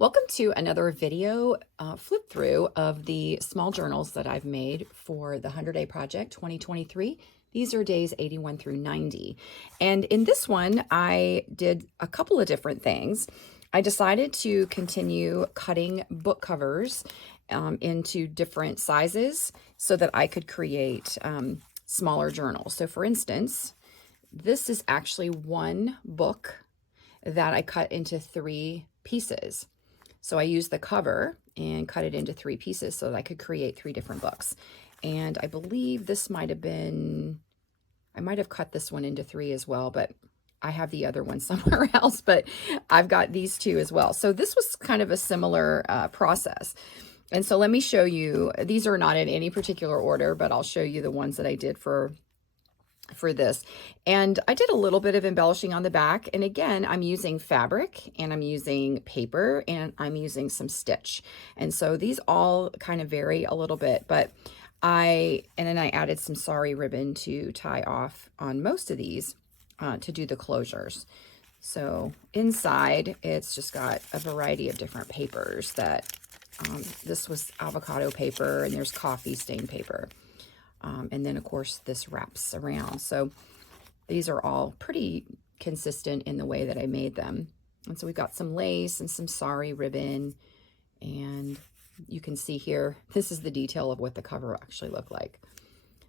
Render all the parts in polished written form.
Welcome to another video flip through of the small journals that I've made for the 100-Day Project 2023. These are days 81 through 90. And in this one, I did a couple of different things. I decided to continue cutting book covers into different sizes so that I could create smaller journals. So for instance, this is actually one book that I cut into 3 pieces. So I used the cover and cut it into 3 pieces so that I could create 3 different books. And I believe this might have been, I might have cut this one into 3 as well, but I have the other one somewhere else, but I've got these 2 as well. So this was kind of a similar process. And so let me show you, these are not in any particular order, but I'll show you the ones that I did for this. And I did a little bit of embellishing on the back. And again, I'm using fabric and I'm using paper and I'm using some stitch. And so these all kind of vary a little bit, but and then I added some sari ribbon to tie off on most of these to do the closures. So inside, it's just got a variety of different papers that, this was avocado paper and there's coffee stain paper. And then, of course, this wraps around. So these are all pretty consistent in the way that I made them. And so we've got some lace and some sari ribbon. And you can see here, this is the detail of what the cover actually looked like.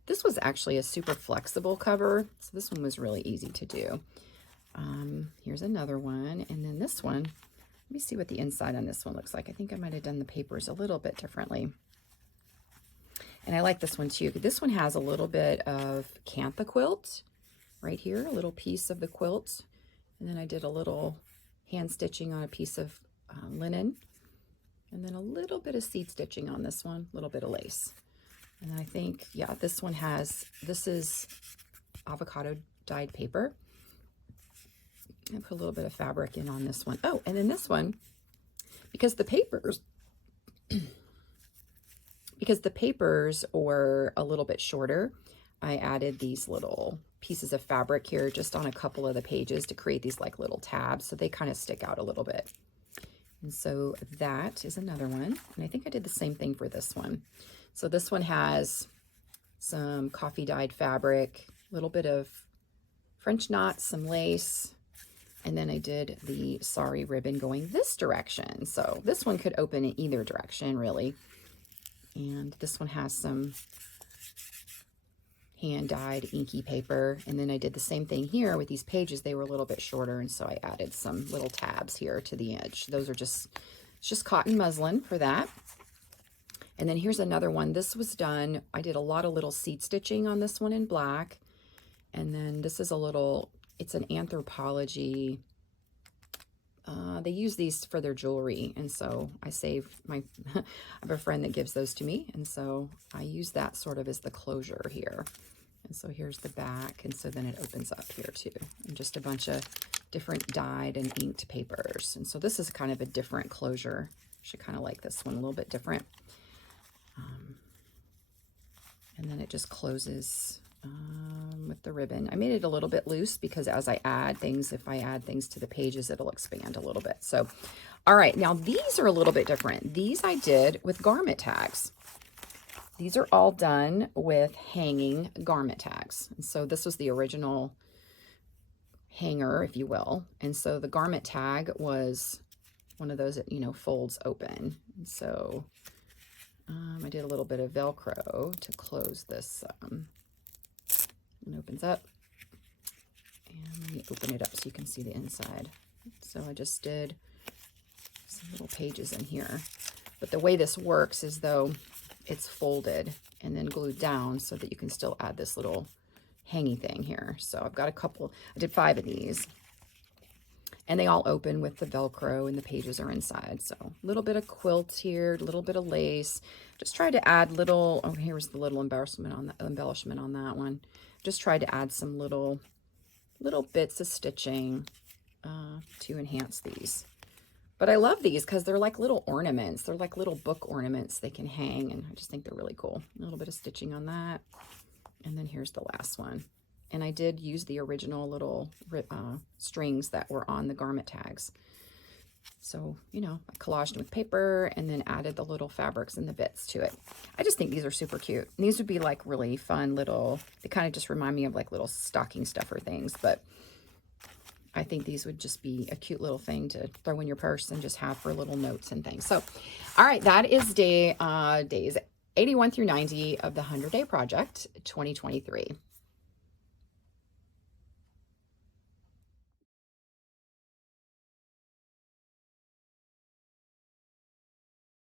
This was actually a super flexible cover. So this one was really easy to do. Here's another one. And then this one, let me see what the inside on this one looks like. I think I might have done the papers a little bit differently. And I like this one too. This one has a little bit of cantha quilt right here, a little piece of the quilt. And then I did a little hand stitching on a piece of linen. And then a little bit of seed stitching on this one, a little bit of lace. And I think, yeah, this one has, this is avocado dyed paper. I put a little bit of fabric in on this one. Oh, and then this one, because the papers were a little bit shorter, I added these little pieces of fabric here just on a couple of the pages to create these like little tabs so they kind of stick out a little bit. And so that is another one. And I think I did the same thing for this one. So this one has some coffee dyed fabric, a little bit of French knots, some lace, and then I did the sari ribbon going this direction. So this one could open in either direction really. And this one has some hand-dyed inky paper. And then I did the same thing here with these pages. They were a little bit shorter, and so I added some little tabs here to the edge. Those are just cotton muslin for that. And then here's another one. This was done, I did a lot of little seed stitching on this one in black. And then this is a little, it's an anthropology. They use these for their jewelry, and so I saved I have a friend that gives those to me, and so I use that sort of as the closure here. And so here's the back, and so then it opens up here too, and just a bunch of different dyed and inked papers. And so this is kind of a different closure. Should kind of like this one, a little bit different. And then it just closes with the ribbon. I made it a little bit loose because as I add things, if I add things to the pages, it'll expand a little bit. So, all right, now these are a little bit different. These I did with garment tags. These are all done with hanging garment tags. And so this was the original hanger, if you will. And so the garment tag was one of those that, you know, folds open. And so I did a little bit of Velcro to close this. It opens up, and let me open it up so you can see the inside. So I just did some little pages in here, but the way this works is though it's folded and then glued down so that you can still add this little hangy thing here. So I've got a couple, I did 5 of these, and they all open with the Velcro and the pages are inside. So a little bit of quilt here, a little bit of lace. Just try to add little, oh, here's the little embellishment on that one. Just tried to add some little bits of stitching to enhance these. But I love these because they're like little ornaments. They're like little book ornaments they can hang, and I just think they're really cool. A little bit of stitching on that. And then here's the last one. And I did use the original little strings that were on the garment tags. So, you know, I collaged with paper and then added the little fabrics and the bits to it. I just think these are super cute. And these would be like really fun little, they kind of just remind me of like little stocking stuffer things, but I think these would just be a cute little thing to throw in your purse and just have for little notes and things. So, all right, that is days 81 through 90 of the 100 Day Project 2023.